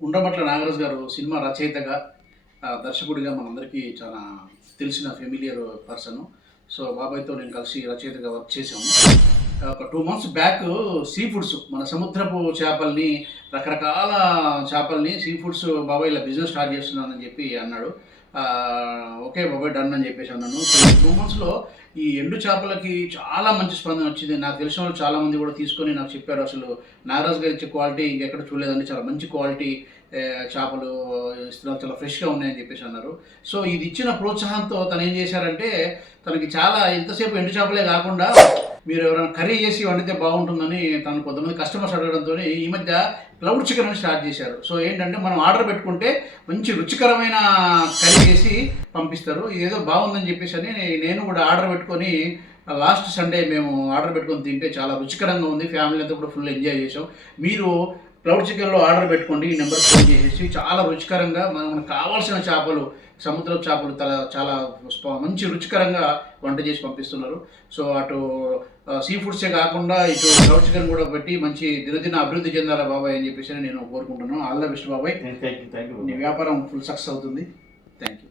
ఉండమట్ల నాగరాజు గారు సినిమా రచయితగా, దర్శకుడిగా మనందరికీ చాలా తెలిసిన ఫెమిలియర్ పర్సను. సో, బాబాయ్‌తో నేను కలిసి రచయితగా వర్క్ చేశాము. ఒక 2 మంత్స్ బ్యాక్ సీ ఫుడ్స్ మన సముద్రపు చేపల్ని, రకరకాల చేపల్ని సీ ఫుడ్స్ బాబాయ్ ఇలా బిజినెస్ స్టార్ట్ చేస్తున్నానని చెప్పి అన్నాడు. ఓకే బాబాయ్ డన్ అని చెప్పేసి అన్నాను. సో, ఈ 2 మంత్స్‌లో ఈ ఎండు చేపలకి చాలా మంచి స్పందన వచ్చింది. నాకు తెలిసిన వాళ్ళు చాలామంది కూడా తీసుకొని నాకు చెప్పారు. అసలు నాగరాజు గారు ఇచ్చే క్వాలిటీ ఇంకెక్కడ చూడలేదండి. చాలా మంచి క్వాలిటీ చేపలు ఇస్తున్నారు. చాలా ఫ్రెష్‌గా ఉన్నాయని చెప్పేసి అన్నారు. సో, ఇది ఇచ్చిన ప్రోత్సాహంతో తను ఏం చేశారంటే, తనకి చాలా ఎంతసేపు ఎండు చేపలే కాకుండా మీరు ఎవరైనా కర్రీ చేసి వండితే బాగుంటుందని తను కొంతమంది కస్టమర్స్ అడగడంతోని ఈ మధ్య క్లౌడ్ చికెన్ అని స్టార్ట్ చేశారు. సో, ఏంటంటే మనం ఆర్డర్ పెట్టుకుంటే మంచి రుచికరమైన కర్రీ చేసి పంపిస్తారు. ఇదేదో బాగుందని చెప్పేసి అని నేను కూడా ఆర్డర్ పెట్టుకొని లాస్ట్ సండే మేము ఆర్డర్ పెట్టుకొని తింటే చాలా రుచికరంగా ఉంది. ఫ్యామిలీ అంతా కూడా ఫుల్ ఎంజాయ్ చేసాం. మీరు క్లౌడ్ చికెన్‌లో ఆర్డర్ పెట్టుకోండి. ఈ నెంబర్‌కి ఫోన్ చేసేసి చాలా రుచికరంగా మనకు కావాల్సిన చేపలు, సముద్రపు చేపలు చాలా మంచి రుచికరంగా వంట చేసి పంపిస్తున్నారు. సో, అటు సీ ఫుడ్సే కాకుండా ఇటు క్లౌడ్ చికెన్ కూడా పెట్టి మంచి దినదిన అభివృద్ధి చెందాలా బాబాయ్ అని చెప్పేసి నేను కోరుకుంటున్నాను. ఆల్ ద బెస్ట్ బాబాయ్. Thank you. నీ వ్యాపారం ఫుల్ సక్సెస్ అవుతుంది. Thank you.